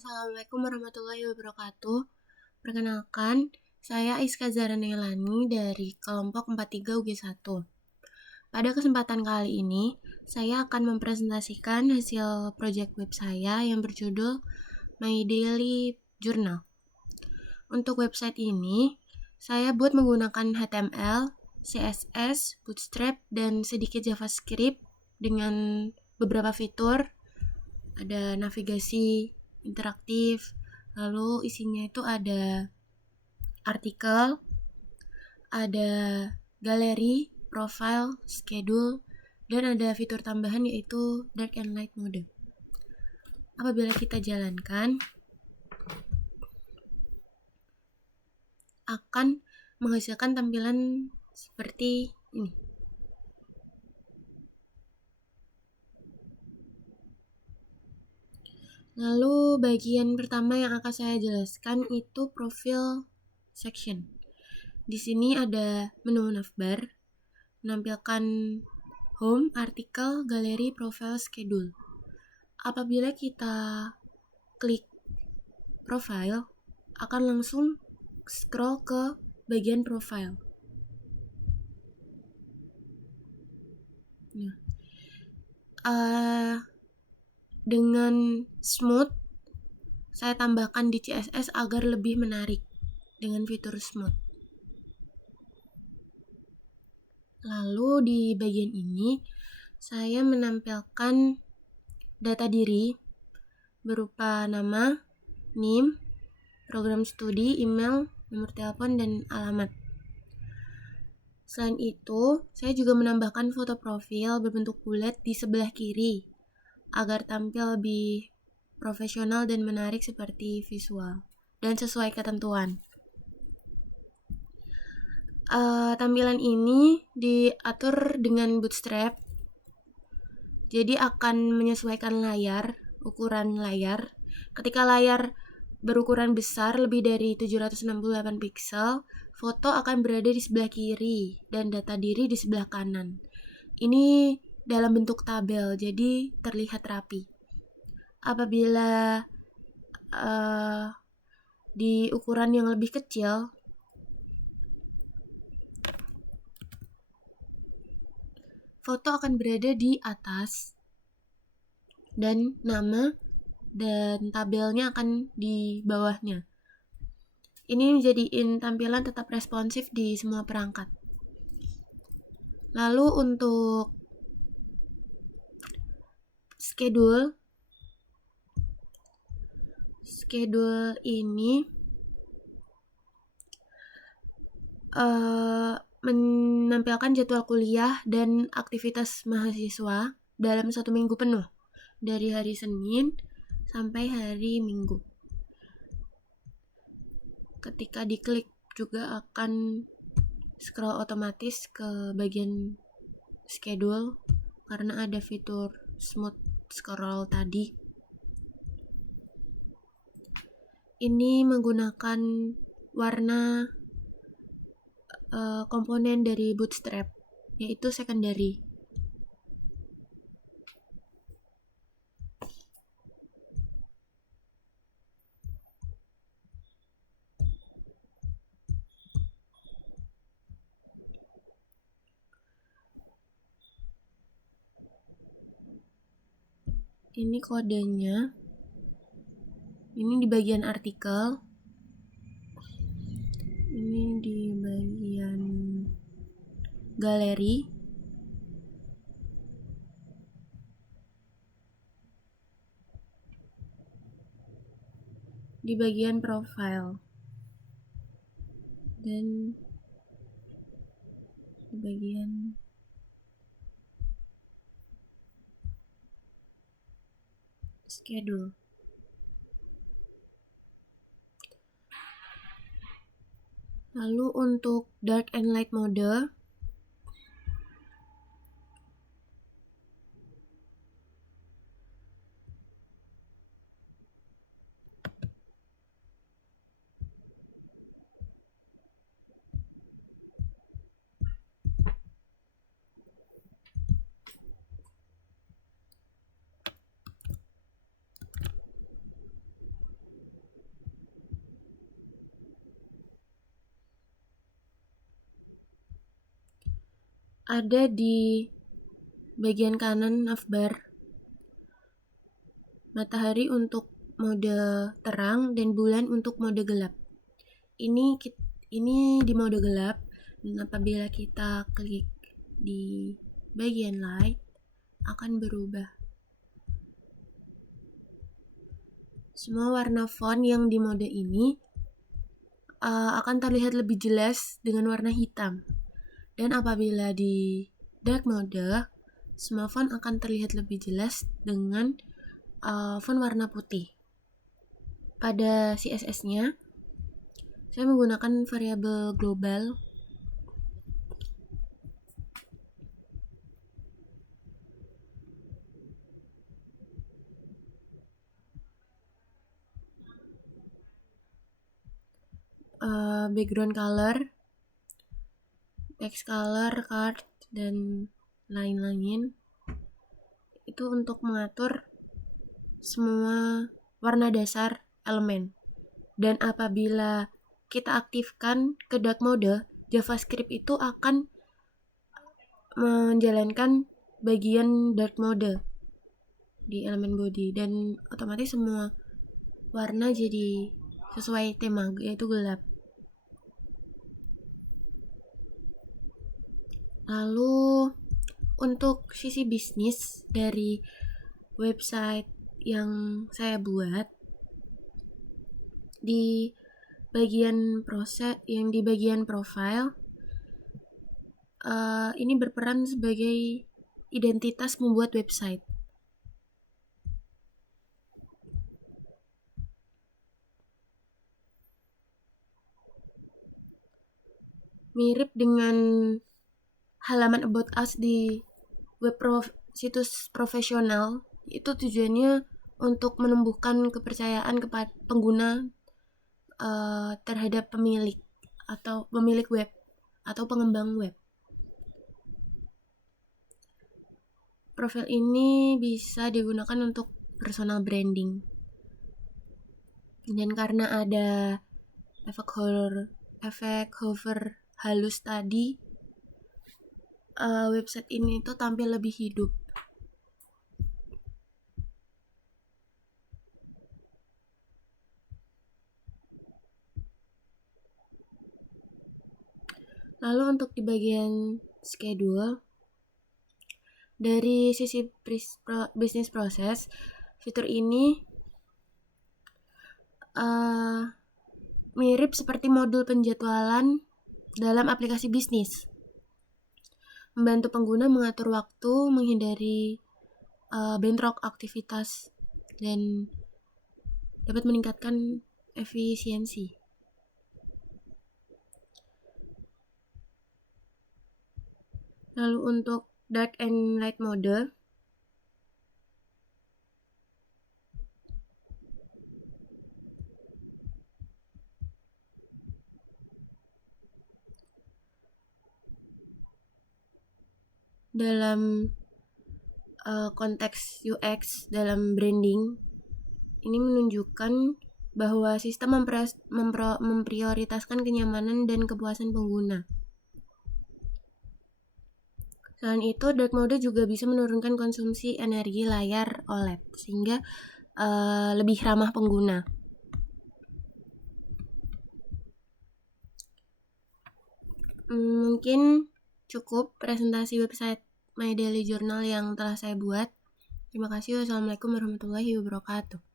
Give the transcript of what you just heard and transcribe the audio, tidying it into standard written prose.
Assalamualaikum warahmatullahi wabarakatuh. Perkenalkan, saya Aiska Zara Neilani dari kelompok 43 UG1. Pada kesempatan kali ini, saya akan mempresentasikan hasil proyek web saya yang berjudul My Daily Journal. Untuk website ini, saya buat menggunakan HTML, CSS, Bootstrap, dan sedikit JavaScript dengan beberapa fitur. Ada navigasi interaktif, lalu isinya itu ada artikel, ada galeri, profile, schedule, dan ada fitur tambahan yaitu dark and light mode. Apabila kita jalankan, akan menghasilkan tampilan seperti ini. Lalu bagian pertama yang akan saya jelaskan itu profile section. Di sini ada menu navbar, menampilkan home, artikel, galeri, profile, schedule. Apabila kita klik profile, akan langsung scroll ke bagian profile. Dengan smooth, saya tambahkan di CSS agar lebih menarik dengan fitur smooth. Lalu di bagian ini, saya menampilkan data diri berupa nama, NIM, program studi, email, nomor telepon, dan alamat. Selain itu, saya juga menambahkan foto profil berbentuk bulat di sebelah kiri agar tampil lebih profesional dan menarik seperti visual dan sesuai ketentuan. Tampilan ini diatur dengan Bootstrap, jadi akan menyesuaikan layar, ukuran layar. Ketika layar berukuran besar lebih dari 768 piksel, foto akan berada di sebelah kiri dan data diri di sebelah kanan. Ini dalam bentuk tabel, jadi terlihat rapi. Apabila di ukuran yang lebih kecil, foto akan berada di atas dan nama dan tabelnya akan di bawahnya. Ini menjadikan tampilan tetap responsif di semua perangkat. Lalu untuk schedule ini menampilkan jadwal kuliah dan aktivitas mahasiswa dalam 1 minggu penuh, dari hari Senin sampai hari Minggu. Ketika diklik juga akan scroll otomatis ke bagian schedule karena ada fitur smooth scroll tadi. Ini menggunakan warna komponen dari Bootstrap, yaitu secondary. Ini kodenya. Ini di bagian artikel. Ini di bagian galeri. Di bagian profile. Dan di bagian schedule. Lalu untuk dark and light mode, ada di bagian kanan navbar. Matahari untuk mode terang dan bulan untuk mode gelap. Ini di mode gelap, dan apabila kita klik di bagian light akan berubah. Semua warna font yang di mode ini akan terlihat lebih jelas dengan warna hitam. Dan apabila di dark mode, semua font akan terlihat lebih jelas dengan font warna putih. Pada CSS-nya, saya menggunakan variabel global. Background color, text color, card, dan lain-lain. Itu untuk mengatur semua warna dasar elemen. Dan apabila kita aktifkan ke dark mode, JavaScript itu akan menjalankan bagian dark mode di elemen body, dan otomatis semua warna jadi sesuai tema, yaitu gelap. Lalu untuk sisi bisnis dari website yang saya buat, di bagian profile, ini berperan sebagai identitas membuat website. Mirip dengan halaman about us di situs profesional, itu tujuannya untuk menumbuhkan kepercayaan kepada pengguna terhadap pemilik web atau pengembang web. Profil ini bisa digunakan untuk personal branding. Dan karena ada efek hover halus tadi, website ini tuh tampil lebih hidup. Lalu untuk di bagian schedule, dari sisi bisnis proses, fitur ini mirip seperti modul penjadwalan dalam aplikasi bisnis. Membantu pengguna mengatur waktu, menghindari bentrok aktivitas, dan dapat meningkatkan efisiensi. Lalu untuk dark and light mode, dalam konteks UX dalam branding, ini menunjukkan bahwa sistem memprioritaskan kenyamanan dan kepuasan pengguna. Selain itu, dark mode juga bisa menurunkan konsumsi energi layar OLED, sehingga lebih ramah pengguna. Mungkin cukup presentasi website My Daily Journal yang telah saya buat. Terima kasih. Wassalamualaikum warahmatullahi wabarakatuh.